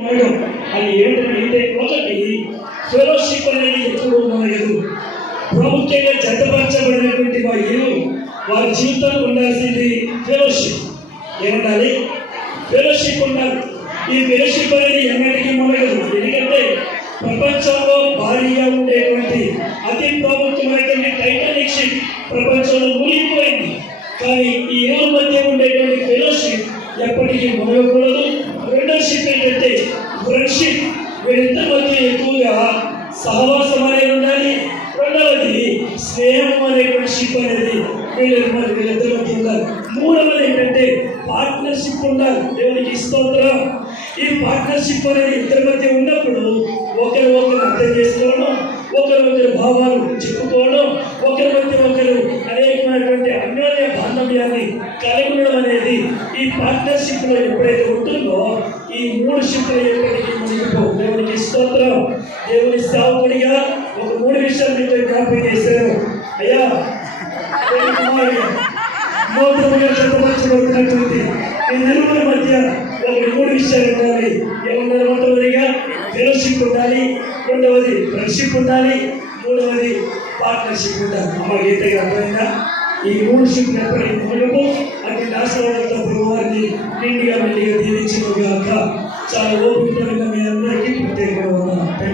అది ఏంటంటే ఒకటి ఫెలోషిప్ అనేది ఎప్పుడు మనకు ప్రాముఖ్యంగా జతపరచబడినటువంటి వారి జీవితంలో ఉండాల్సింది ఫెలోషిప్. ఏముండాలి? ఫెలోషిప్ ఉండాలి. ఈ ఫెలోషిప్ అనేది ఎన్నటికీ మనకు, ఎందుకంటే ప్రపంచంలో భారీగా ఉండేటువంటి అతి ప్రాముఖ్యమైనటువంటి టైటానిక్ షిప్ ప్రపంచంలో మునిగిపోయింది. కానీ ఈ ఏళ్ళ మధ్య ఉండేటువంటి ఫెలోషిప్ ఎప్పటికీ మునగకూడదు. రెండో షిప్ ఏంటంటే ఫ్రెండ్షిప్. వీళ్ళిద్దరి మధ్య ఎక్కువగా సహవాసం అనేది ఉండాలి. రెండవది స్నేహం అనేటువంటి షిప్ అనేది వీళ్ళిద్దరి మధ్య ఉండాలి. మూడవది ఏంటంటే పార్ట్నర్షిప్ ఉండాలి. దేవునికి స్తోత్రం. ఈ పార్ట్నర్షిప్ అనేది ఇద్దరి మధ్య ఉన్నప్పుడు ఒకరు అర్థం చేసుకోవడం, ఒకరు భావాలు చెప్పుకోవడం, ఒకరి మధ్య ఒకరు అనేకమైనటువంటి అన్యోన్య బాంధవ్యాన్ని కలిగి ఉండడం అనేది ఈ పార్ట్నర్షిప్ లో ఎప్పుడైతే ఉంటుందో ఈ మూడు షిప్లు ఎప్పటికీ మునిగిపోవు. దేవునికి స్తోత్రం. దేవుని సేవకుడిగా ఒక మూడు విషయాలు మీతో జ్ఞాపకం చేశారు. అయ్యా, చెప్పబడుతున్నటువంటి ఈ నలుగురి మధ్య ఒక మూడు విషయాలు ఉండాలి. ఏమన్నా? మొట్టమొదటిగా ఫెలోషిప్ ఉండాలి, రెండవది ఫ్రెండ్షిప్ ఉండాలి, మూడవది పార్ట్నర్షిప్ ఉండాలి. అమ్మ గీతగా అర్థమైందా? ఈ మూడు షిప్ ఎప్పటికీ మునుపు అటు ఆశీర్వాదంతో వారిని నిండిగా దీవించిన చాలా ఓపిక మీ అందరికీ ప్రత్యేకంగా